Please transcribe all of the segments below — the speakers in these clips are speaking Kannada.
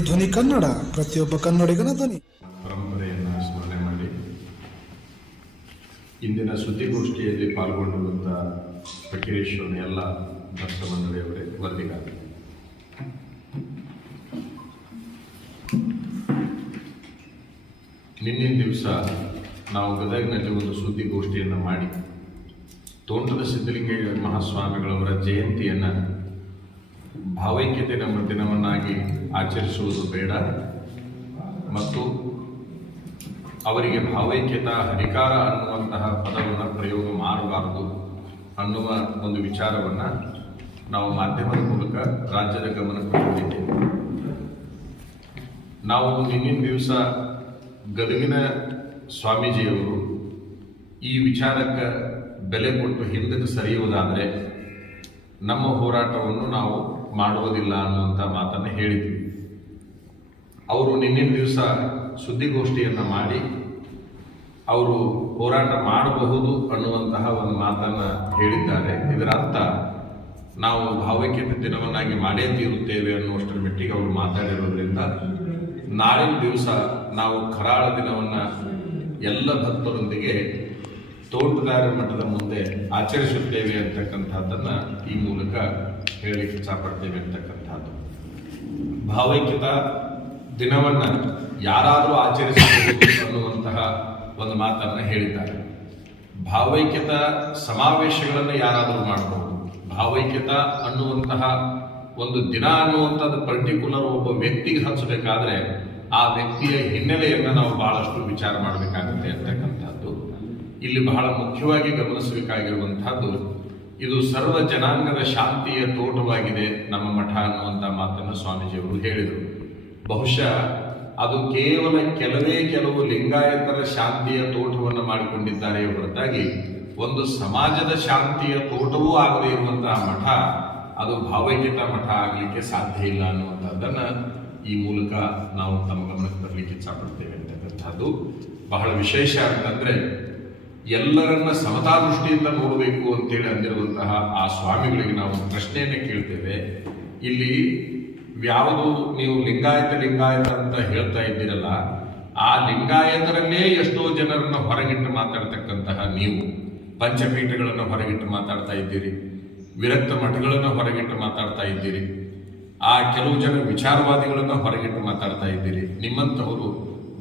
ಧ್ವನಿ ಕನ್ನಡ, ಪ್ರತಿಯೊಬ್ಬ ಕನ್ನಡಿಗನ ಧ್ವನಿ. ಪರಂಪರೆಯನ್ನು ಸ್ಮರಣೆ ಮಾಡಿ. ಇಂದಿನ ಸುದ್ದಿಗೋಷ್ಠಿಯಲ್ಲಿ ಪಾಲ್ಗೊಂಡಿರುವಂಥ ಫಕೀರೇಶ್ವರನ ಎಲ್ಲ ಭಕ್ತ ಮಂಡಳಿಯವರೇ ವರದಿಗಾರ ನಿನ್ನೆ ದಿವಸ ನಾವು ಗದಗಿನಲ್ಲಿ ಒಂದು ಸುದ್ದಿಗೋಷ್ಠಿಯನ್ನು ಮಾಡಿ. ತೋಂಟದ ಸಿದ್ಧಲಿಂಗಯ್ಯ ಮಹಾಸ್ವಾಮಿಗಳವರ ಜಯಂತಿಯನ್ನು ಭಾವೈಕ್ಯತೆ ನಮ್ಮ ದಿನವನ್ನಾಗಿ ಆಚರಿಸುವುದು ಬೇಡ. ಮತ್ತು ಅವರಿಗೆ ಭಾವೈಕ್ಯತಾ, ಹರಿಕಾರ ಅನ್ನುವಂತಹ ಪದವನ್ನು ಪ್ರಯೋಗ ಮಾಡಬಾರದು ಅನ್ನುವ ಒಂದು ವಿಚಾರವನ್ನು ನಾವು ಮಾಧ್ಯಮದ ಮೂಲಕ ರಾಜ್ಯದ ಗಮನಕ್ಕೆ ತಂದಿದ್ದೇವೆ. ನಾವು ನಿನ್ನಿನ ದಿವಸ ಗದುಗಿನ ಸ್ವಾಮೀಜಿಯವರು ಈ ವಿಚಾರಕ್ಕೆ ಬೆಲೆ ಕೊಟ್ಟು ಹಿಂದಕ್ಕೆ ಸರಿಯುವುದಾದರೆ ನಮ್ಮ ಹೋರಾಟವನ್ನು ನಾವು ಮಾಡುವುದಿಲ್ಲ ಅನ್ನುವಂಥ ಮಾತನ್ನು ಹೇಳಿದ್ವಿ. ಅವರು ನಿನ್ನಿನ ದಿವಸ ಸುದ್ದಿಗೋಷ್ಠಿಯನ್ನು ಮಾಡಿ ಅವರು ಹೋರಾಟ ಮಾಡಬಹುದು ಅನ್ನುವಂತಹ ಒಂದು ಮಾತನ್ನು ಹೇಳಿದ್ದಾರೆ. ಇದರ ಅರ್ಥ ನಾವು ಭಾವೈಕ್ಯತೆ ದಿನವನ್ನಾಗಿ ಮಾಡೇ ತೀರುತ್ತೇವೆ ಅನ್ನುವಷ್ಟರ ಮಟ್ಟಿಗೆ ಅವರು ಮಾತಾಡಿರೋದ್ರಿಂದ ನಾಳಿನ ದಿವಸ ನಾವು ಕರಾಳ ದಿನವನ್ನು ಎಲ್ಲ ಭಕ್ತರೊಂದಿಗೆ ತೋಟಗಾರರ ಮಠದ ಮುಂದೆ ಆಚರಿಸುತ್ತೇವೆ ಅಂತಕ್ಕಂಥದ್ದನ್ನು ಈ ಮೂಲಕ ಹೇಳಲಿಕ್ಕೆ ಇಚ್ಛಪಡ್ತೇವೆ ಅಂತಕ್ಕಂಥದ್ದು. ಭಾವೈಕ್ಯತಾ ದಿನವನ್ನ ಯಾರಾದರೂ ಆಚರಿಸಬಹುದು ಅನ್ನುವಂತಹ ಒಂದು ಮಾತನ್ನು ಹೇಳಿದ್ದಾರೆ. ಭಾವೈಕ್ಯತ ಸಮಾವೇಶಗಳನ್ನು ಯಾರಾದರೂ ಮಾಡಬಹುದು. ಭಾವೈಕ್ಯತ ಅನ್ನುವಂತಹ ಒಂದು ದಿನ ಅನ್ನುವಂಥದ್ದು ಪರ್ಟಿಕ್ಯುಲರ್ ಒಬ್ಬ ವ್ಯಕ್ತಿಗೆ ಹಚ್ಚಬೇಕಾದ್ರೆ ಆ ವ್ಯಕ್ತಿಯ ಹಿನ್ನೆಲೆಯನ್ನು ನಾವು ಬಹಳಷ್ಟು ವಿಚಾರ ಮಾಡಬೇಕಾಗುತ್ತೆ ಅಂತಕ್ಕಂಥದ್ದು. ಇಲ್ಲಿ ಬಹಳ ಮುಖ್ಯವಾಗಿ ಗಮನಿಸಬೇಕಾಗಿರುವಂತಹದ್ದು ಇದು ಸರ್ವ ಜನಾಂಗದ ಶಾಂತಿಯ ತೋಟವಾಗಿದೆ ನಮ್ಮ ಮಠ ಅನ್ನುವಂಥ ಮಾತನ್ನು ಸ್ವಾಮೀಜಿಯವರು ಹೇಳಿದರು. ಬಹುಶಃ ಅದು ಕೇವಲ ಕೆಲವೇ ಕೆಲವು ಲಿಂಗಾಯತರ ಶಾಂತಿಯ ತೋಟವನ್ನು ಮಾಡಿಕೊಂಡಿದ್ದಾರೆ ಹೊರತಾಗಿ ಒಂದು ಸಮಾಜದ ಶಾಂತಿಯ ತೋಟವೂ ಆಗದೇ ಇರುವಂತಹ ಮಠ, ಅದು ಭಾವೈಕ್ಯತಾ ಮಠ ಆಗಲಿಕ್ಕೆ ಸಾಧ್ಯ ಇಲ್ಲ ಅನ್ನುವಂಥದ್ದನ್ನು ಈ ಮೂಲಕ ನಾವು ತಮ್ಮ ಗಮನಕ್ಕೆ ತರಲಿಕ್ಕೆ ಇಚ್ಛಪಡ್ತೇವೆ ಅಂತಕ್ಕಂಥದ್ದು. ಬಹಳ ವಿಶೇಷ ಅಂತಂದ್ರೆ ಎಲ್ಲರನ್ನ ಸಮತಾ ದೃಷ್ಟಿಯಿಂದ ನೋಡಬೇಕು ಅಂತೇಳಿ ಅಂದಿರುವಂತಹ ಆ ಸ್ವಾಮಿಗಳಿಗೆ ನಾವು ಪ್ರಶ್ನೆಯನ್ನು ಕೇಳ್ತೇವೆ. ಇಲ್ಲಿ ಯಾವುದು ನೀವು ಲಿಂಗಾಯತ ಲಿಂಗಾಯತ ಅಂತ ಹೇಳ್ತಾ ಇದ್ದೀರಲ್ಲ, ಆ ಲಿಂಗಾಯತರಲ್ಲೇ ಎಷ್ಟೋ ಜನರನ್ನು ಹೊರಗಿಟ್ಟು ಮಾತಾಡ್ತಕ್ಕಂತಹ ನೀವು. ಪಂಚಪೀಠಗಳನ್ನು ಹೊರಗಿಟ್ಟು ಮಾತಾಡ್ತಾ ಇದ್ದೀರಿ. ವಿರಕ್ತ ಮಠಗಳನ್ನು ಹೊರಗಿಟ್ಟು ಮಾತಾಡ್ತಾ ಇದ್ದೀರಿ. ಆ ಕೆಲವು ಜನ ವಿಚಾರವಾದಿಗಳನ್ನು ಹೊರಗಿಟ್ಟು ಮಾತಾಡ್ತಾ ಇದ್ದೀರಿ. ನಿಮ್ಮಂಥವರು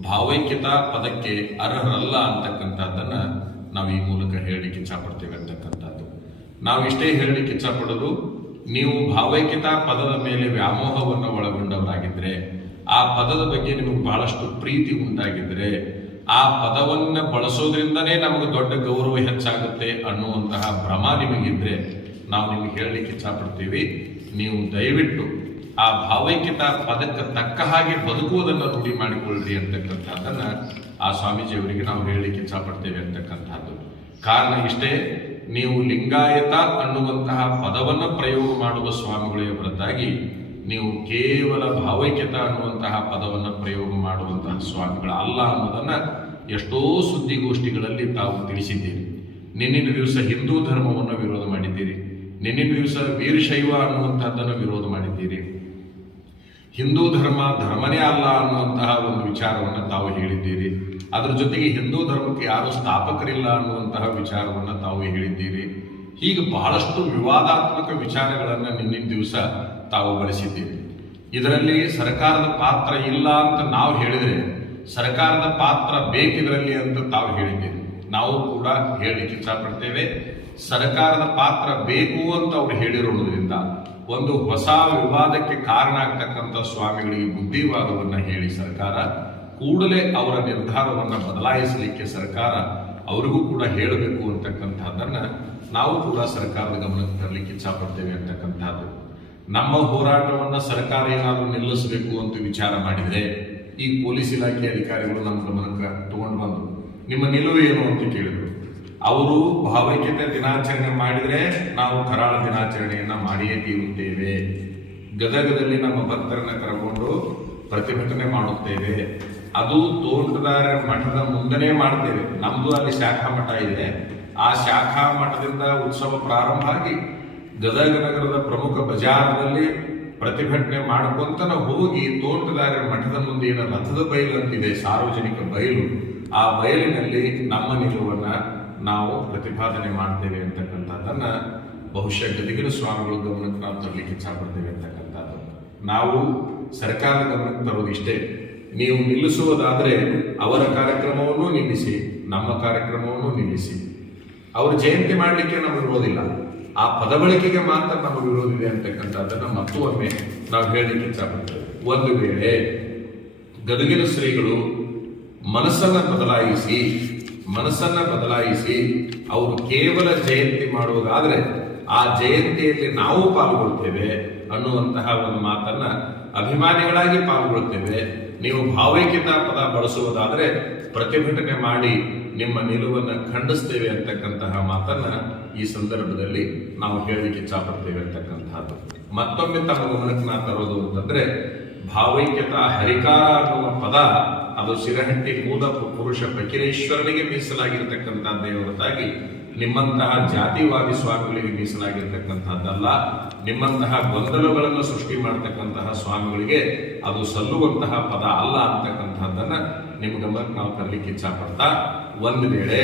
ಭಾವೈಕ್ಯತಾ ಪದಕ್ಕೆ ಅರ್ಹರಲ್ಲ ಅಂತಕ್ಕಂಥದ್ದನ್ನು ನಾವು ಈ ಮೂಲಕ ಹೇಳಲಿಕ್ಕೆ ಇಚ್ಛಪಡ್ತೇವೆ ಅಂತಕ್ಕಂಥದ್ದು. ನಾವು ಇಷ್ಟೇ ಹೇಳಲಿಕ್ಕೆ ಇಚ್ಛಪಡೋದು ನೀವು ಭಾವೈಕ್ಯತಾ ಪದದ ಮೇಲೆ ವ್ಯಾಮೋಹವನ್ನು ಒಳಗೊಂಡವರಾಗಿದ್ದರೆ ಆ ಪದದ ಬಗ್ಗೆ ನಿಮಗೆ ಬಹಳಷ್ಟು ಪ್ರೀತಿ ಉಂಟಾಗಿದ್ದರೆ ಆ ಪದವನ್ನು ಬಳಸೋದ್ರಿಂದನೇ ನಮಗೆ ದೊಡ್ಡ ಗೌರವ ಹೆಚ್ಚಾಗುತ್ತೆ ಅನ್ನುವಂತಹ ಭ್ರಮ ನಿಮಗಿದ್ರೆ ನಾವು ನಿಮಗೆ ಹೇಳಲಿಕ್ಕೆ ಇಚ್ಛಪಡ್ತೀವಿ. ನೀವು ದಯವಿಟ್ಟು ಆ ಭಾವೈಕ್ಯತಾ ಪದಕ್ಕೆ ತಕ್ಕ ಹಾಗೆ ಬದುಕುವುದನ್ನು ರೂಢಿ ಮಾಡಿಕೊಳ್ಳ್ರಿ ಅಂತಕ್ಕಂಥದ್ದನ್ನು ಆ ಸ್ವಾಮೀಜಿಯವರಿಗೆ ನಾವು ಹೇಳಲಿಕ್ಕೆ ಇಚ್ಛಪಡ್ತೇವೆ ಅಂತಕ್ಕಂಥದ್ದು. ಕಾರಣ ಇಷ್ಟೇ ನೀವು ಲಿಂಗಾಯತ ಅನ್ನುವಂತಹ ಪದವನ್ನ ಪ್ರಯೋಗ ಮಾಡುವ ಸ್ವಾಮಿಗಳೇ ಹೊರತಾಗಿ ನೀವು ಕೇವಲ ಭಾವೈಕ್ಯತ ಅನ್ನುವಂತಹ ಪದವನ್ನು ಪ್ರಯೋಗ ಮಾಡುವಂತಹ ಸ್ವಾಮಿಗಳು ಅಲ್ಲ ಅನ್ನೋದನ್ನ ಎಷ್ಟೋ ಸುದ್ದಿಗೋಷ್ಠಿಗಳಲ್ಲಿ ತಾವು ತಿಳಿಸಿದ್ದೀರಿ. ನಿನ್ನಿನ ದಿವಸ ಹಿಂದೂ ಧರ್ಮವನ್ನು ವಿರೋಧ ಮಾಡಿದ್ದೀರಿ. ನಿನ್ನಿನ ದಿವಸ ವೀರಶೈವ ಅನ್ನುವಂಥದ್ದನ್ನು ವಿರೋಧ ಮಾಡಿದ್ದೀರಿ. ಹಿಂದೂ ಧರ್ಮ ಧರ್ಮನೇ ಅಲ್ಲ ಅನ್ನುವಂತಹ ಒಂದು ವಿಚಾರವನ್ನು ತಾವು ಹೇಳಿದ್ದೀರಿ. ಅದರ ಜೊತೆಗೆ ಹಿಂದೂ ಧರ್ಮಕ್ಕೆ ಯಾರು ಸ್ಥಾಪಕರಿಲ್ಲ ಅನ್ನುವಂತಹ ವಿಚಾರವನ್ನು ತಾವು ಹೇಳಿದ್ದೀರಿ. ಹೀಗೆ ಬಹಳಷ್ಟು ವಿವಾದಾತ್ಮಕ ವಿಚಾರಗಳನ್ನು ನಿನ್ನೆ ದಿವಸ ತಾವು ಬಳಸಿದ್ದೀರಿ. ಇದರಲ್ಲಿ ಸರ್ಕಾರದ ಪಾತ್ರ ಇಲ್ಲ ಅಂತ ನಾವು ಹೇಳಿದರೆ, ಸರ್ಕಾರದ ಪಾತ್ರ ಬೇಕಿದರಲ್ಲಿ ಅಂತ ತಾವು ಹೇಳಿದ್ದೀರಿ. ನಾವು ಕೂಡ ಹೇಳಲಿಕ್ಕೆ ಇಷ್ಟಪಡ್ತೇವೆ ಸರ್ಕಾರದ ಪಾತ್ರ ಬೇಕು ಅಂತ ಅವ್ರು ಹೇಳಿರೋದ್ರಿಂದ ಒಂದು ಹೊಸ ವಿವಾದಕ್ಕೆ ಕಾರಣ ಆಗ್ತಕ್ಕಂಥ ಸ್ವಾಮಿಗಳಿಗೆ ಬುದ್ಧಿವಾದವನ್ನು ಹೇಳಿ ಸರ್ಕಾರ ಕೂಡಲೇ ಅವರ ನಿರ್ಧಾರವನ್ನು ಬದಲಾಯಿಸಲಿಕ್ಕೆ ಸರ್ಕಾರ ಅವರಿಗೂ ಕೂಡ ಹೇಳಬೇಕು ಅಂತಕ್ಕಂಥದ್ದನ್ನು ನಾವು ಕೂಡ ಸರ್ಕಾರದ ಗಮನಕ್ಕೆ ತರಲಿಕ್ಕೆ ಇಚ್ಛಪಡ್ತೇವೆ ಅಂತಕ್ಕಂಥದ್ದು. ನಮ್ಮ ಹೋರಾಟವನ್ನು ಸರ್ಕಾರ ಏನಾದರೂ ನಿಲ್ಲಿಸಬೇಕು ಅಂತ ವಿಚಾರ ಮಾಡಿದರೆ ಈ ಪೊಲೀಸ್ ಇಲಾಖೆ ಅಧಿಕಾರಿಗಳು ನಮ್ಮ ಗಮನಕ್ಕೆ ತಗೊಂಡು ಬಂದರು ನಿಮ್ಮ ನಿಲುವು ಏನು ಅಂತ ಕೇಳಿದರು. ಅವರು ಭಾವೈಕ್ಯತೆ ದಿನಾಚರಣೆ ಮಾಡಿದರೆ ನಾವು ಕರಾಳ ದಿನಾಚರಣೆಯನ್ನು ಮಾಡಿಯೇ ತೀರುತ್ತೇವೆ. ಗದಗದಲ್ಲಿ ನಮ್ಮ ಭಕ್ತರನ್ನು ಕರಕೊಂಡು ಪ್ರತಿಭಟನೆ ಮಾಡುತ್ತೇವೆ. ಅದು ತೋಟದಾರ ಮಠದ ಮುಂದೆನೇ ಮಾಡ್ತೇವೆ. ನಮ್ದು ಅಲ್ಲಿ ಶಾಖಾ ಮಠ ಇದೆ. ಆ ಶಾಖಾ ಮಠದಿಂದ ಉತ್ಸವ ಪ್ರಾರಂಭ ಆಗಿ ಗದಗ ನಗರದ ಪ್ರಮುಖ ಬಜಾರದಲ್ಲಿ ಪ್ರತಿಭಟನೆ ಮಾಡ್ಕೊಂತನ ಹೋಗಿ ತೋಟಗಾರರ ಮಠದ ಮುಂದೆ ಏನೋ ರಥದ ಬಯಲು ಅಂತಿದೆ, ಸಾರ್ವಜನಿಕ ಬಯಲು, ಆ ಬಯಲಿನಲ್ಲಿ ನಮ್ಮ ನಿಲುವನ್ನ ನಾವು ಪ್ರತಿಪಾದನೆ ಮಾಡ್ತೇವೆ ಅಂತಕ್ಕಂಥದ್ದನ್ನ ಬಹುಶಃ ಗದಗಿನ ಸ್ವಾಮಿಗಳು ಗಮನಕ್ಕೆ ನಾವು ತರಲಿಕ್ಕೆ ಇಚ್ಛಪಡ್ತೇವೆ ಅಂತಕ್ಕಂಥದ್ದು. ನಾವು ಸರ್ಕಾರದ ಗಮನಕ್ಕೆ ತರೋದು ಇಷ್ಟೇ. ನೀವು ನಿಲ್ಲಿಸುವುದಾದರೆ ಅವರ ಕಾರ್ಯಕ್ರಮವನ್ನು ನಿಲ್ಲಿಸಿ, ನಮ್ಮ ಕಾರ್ಯಕ್ರಮವನ್ನು ನಿಲ್ಲಿಸಿ. ಅವರು ಜಯಂತಿ ಮಾಡಲಿಕ್ಕೆ ನಮಗೆ ವಿರೋಧಿಲ್ಲ. ಆ ಪದ ಬಳಕೆಗೆ ಮಾತ್ರ ನಮಗೆ ಇರೋದಿದೆ ಅಂತಕ್ಕಂಥದ್ದನ್ನ ಮತ್ತೊಮ್ಮೆ ನಾವು ಹೇಳಲಿಕ್ಕೆ ಇಚ್ಛಪಡ್ತೇವೆ ಒಂದು ವೇಳೆ ಗದುಗಿನ ಶ್ರೀಗಳು ಮನಸ್ಸನ್ನು ಬದಲಾಯಿಸಿ ಮನಸ್ಸನ್ನು ಬದಲಾಯಿಸಿ ಅವರು ಕೇವಲ ಜಯಂತಿ ಮಾಡುವುದಾದರೆ ಆ ಜಯಂತಿಯಲ್ಲಿ ನಾವು ಪಾಲ್ಗೊಳ್ತೇವೆ ಅನ್ನುವಂತಹ ಒಂದು ಮಾತನ್ನು ಅಭಿಮಾನಿಗಳಾಗಿ ಪಾಲ್ಗೊಳ್ತೇವೆ. ನೀವು ಭಾವೈಕ್ಯತಾ ಪದ ಬಳಸುವುದಾದ್ರೆ ಪ್ರತಿಭಟನೆ ಮಾಡಿ ನಿಮ್ಮ ನಿಲುವನ್ನು ಖಂಡಿಸ್ತೇವೆ ಅಂತಕ್ಕಂತಹ ಮಾತನ್ನ ಈ ಸಂದರ್ಭದಲ್ಲಿ ನಾವು ಹೇಳಲಿಕ್ಕೆ ಇಚ್ಛಾಪಡ್ತೇವೆ ಅಂತಕ್ಕಂತಹದ್ದು. ಮತ್ತೊಮ್ಮೆ ತಮ್ಮ ಗಮನಕ್ಕೆ ನಾ ತರೋದು ಅಂತಂದ್ರೆ, ಭಾವೈಕ್ಯತಾ ಹರಿಕಾರ ಅನ್ನುವ ಪದ, ಅದು ಶಿರಹಟ್ಟಿ ಮೂಲ ಪುರುಷ ಫಕೀರೇಶ್ವರನಿಗೆ ಮೀಸಲಾಗಿರ್ತಕ್ಕಂಥದ್ದೇ ಹೊರತಾಗಿ ನಿಮ್ಮಂತಹ ಜಾತಿವಾದಿ ಸ್ವಾಮಿಗಳಿಗೆ ಮೀಸಲಾಗಿರ್ತಕ್ಕಂಥದ್ದಲ್ಲ ನಿಮ್ಮಂತಹ ಗೊಂದಲಗಳನ್ನು ಸೃಷ್ಟಿ ಮಾಡತಕ್ಕಂತಹ ಸ್ವಾಮಿಗಳಿಗೆ ಅದು ಸಲ್ಲುವಂತಹ ಪದ ಅಲ್ಲ ಅಂತಕ್ಕಂಥದ್ದನ್ನ ನಿಮ್ಮ ಗಮನಕ್ಕೆ ನಾವು ತರಲಿಕ್ಕೆ ಇಚ್ಛಪಡ್ತಾ ಒಂದು ವೇಳೆ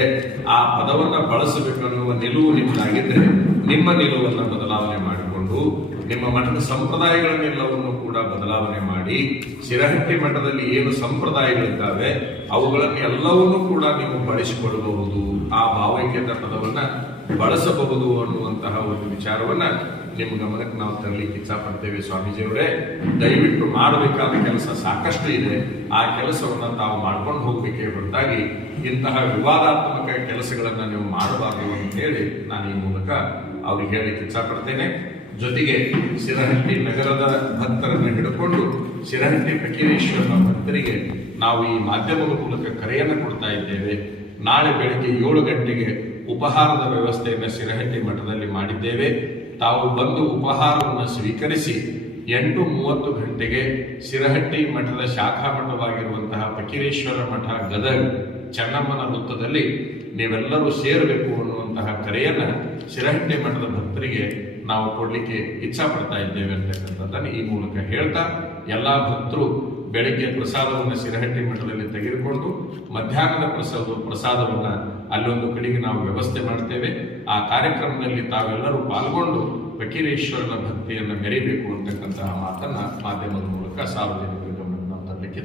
ಆ ಪದವನ್ನ ಬಳಸಬೇಕನ್ನುವ ನಿಲುವು ನಿಮ್ಮದಾಗಿದ್ದರೆ ನಿಮ್ಮ ನಿಲುವನ್ನು ಬದಲಾವಣೆ ಮಾಡಿಕೊಂಡು ನಿಮ್ಮ ಮಠದ ಸಂಪ್ರದಾಯಗಳನ್ನೆಲ್ಲವನ್ನು ಕೂಡ ಬದಲಾವಣೆ ಮಾಡಿ ಶಿರಹಟ್ಟಿ ಮಠದಲ್ಲಿ ಏನು ಸಂಪ್ರದಾಯಗಳಿದ್ದಾವೆ, ಅವುಗಳನ್ನು ಎಲ್ಲವನ್ನೂ ಕೂಡ ನೀವು ಬಳಸಿಕೊಳ್ಳಬಹುದು. ಆ ಭಾವೈಕ್ಯದ ಪದವನ್ನ ಬಳಸಬಹುದು ಅನ್ನುವಂತಹ ಒಂದು ವಿಚಾರವನ್ನ ನಿಮ್ಮ ಗಮನಕ್ಕೆ ನಾವು ತರಲಿಕ್ಕೆ ಇಚ್ಛಪಡ್ತೇವೆ ಸ್ವಾಮೀಜಿಯವರೇ. ದಯವಿಟ್ಟು ಮಾಡಬೇಕಾದ ಕೆಲಸ ಸಾಕಷ್ಟು ಇದೆ. ಆ ಕೆಲಸವನ್ನ ತಾವು ಮಾಡ್ಕೊಂಡು ಹೋಗ್ಬೇಕೇ ಹೊರತಾಗಿ ಇಂತಹ ವಿವಾದಾತ್ಮಕ ಕೆಲಸಗಳನ್ನ ನೀವು ಮಾಡಬಾರದು ಅಂತ ಹೇಳಿ ನಾನು ಈ ಮೂಲಕ ಅವ್ರಿಗೆ ಹೇಳಲಿಕ್ಕೆ ಇಚ್ಛಪಡ್ತೇನೆ. ಜೊತೆಗೆ ಶಿರಹಟ್ಟಿ ನಗರದ ಭಕ್ತರನ್ನು ಹಿಡಿದುಕೊಂಡು ಶಿರಹಟ್ಟಿ ಫಕೀರೇಶ್ವರನ ಭಕ್ತರಿಗೆ ನಾವು ಈ ಮಾಧ್ಯಮದ ಮೂಲಕ ಕರೆಯನ್ನು ಕೊಡ್ತಾ ಇದ್ದೇವೆ. ನಾಳೆ ಬೆಳಗ್ಗೆ ಏಳು ಗಂಟೆಗೆ ಉಪಹಾರದ ವ್ಯವಸ್ಥೆಯನ್ನು ಶಿರಹಟ್ಟಿ ಮಠದಲ್ಲಿ ಮಾಡಿದ್ದೇವೆ. ತಾವು ಬಂದು ಉಪಹಾರವನ್ನು ಸ್ವೀಕರಿಸಿ ಎಂಟು ಮೂವತ್ತು ಗಂಟೆಗೆ ಶಿರಹಟ್ಟಿ ಮಠದ ಶಾಖಾ ಮಠವಾಗಿರುವಂತಹ ಫಕೀರೇಶ್ವರ ಮಠ ಗದಗ್ ಚೆನ್ನಮ್ಮನ ವೃತ್ತದಲ್ಲಿ ನೀವೆಲ್ಲರೂ ಸೇರಬೇಕು ಅನ್ನುವಂತಹ ಕರೆಯನ್ನು ಶಿರಹಟ್ಟಿ ಮಠದ ಭಕ್ತರಿಗೆ ನಾವು ಕೊಡಲಿಕ್ಕೆ ಇಚ್ಛಾ ಪಡ್ತಾ ಇದ್ದೇವೆ ಅಂತಕ್ಕಂಥದ್ದನ್ನು ಈ ಮೂಲಕ ಹೇಳ್ತಾ, ಎಲ್ಲ ಭಕ್ತರು ಬೆಳಗ್ಗೆ ಪ್ರಸಾದವನ್ನು ಸಿರಹಟ್ಟಿ ಮಠದಲ್ಲಿ ತೆಗೆದುಕೊಂಡು ಮಧ್ಯಾಹ್ನದ ಪ್ರಸಾದ, ಪ್ರಸಾದವನ್ನು ಅಲ್ಲೊಂದು ಕಡೆಗೆ ನಾವು ವ್ಯವಸ್ಥೆ ಮಾಡ್ತೇವೆ. ಆ ಕಾರ್ಯಕ್ರಮದಲ್ಲಿ ತಾವೆಲ್ಲರೂ ಪಾಲ್ಗೊಂಡು ಫಕೀರೇಶ್ವರನ ಭಕ್ತಿಯನ್ನು ಮೆರಿಬೇಕು ಅಂತಕ್ಕಂತಹ ಮಾತನ್ನು ಮಾಧ್ಯಮದ ಮೂಲಕ ಸಾರ್ವಜನಿಕರ ಗಮನಕ್ಕೆ ತರಲಿಕ್ಕೆ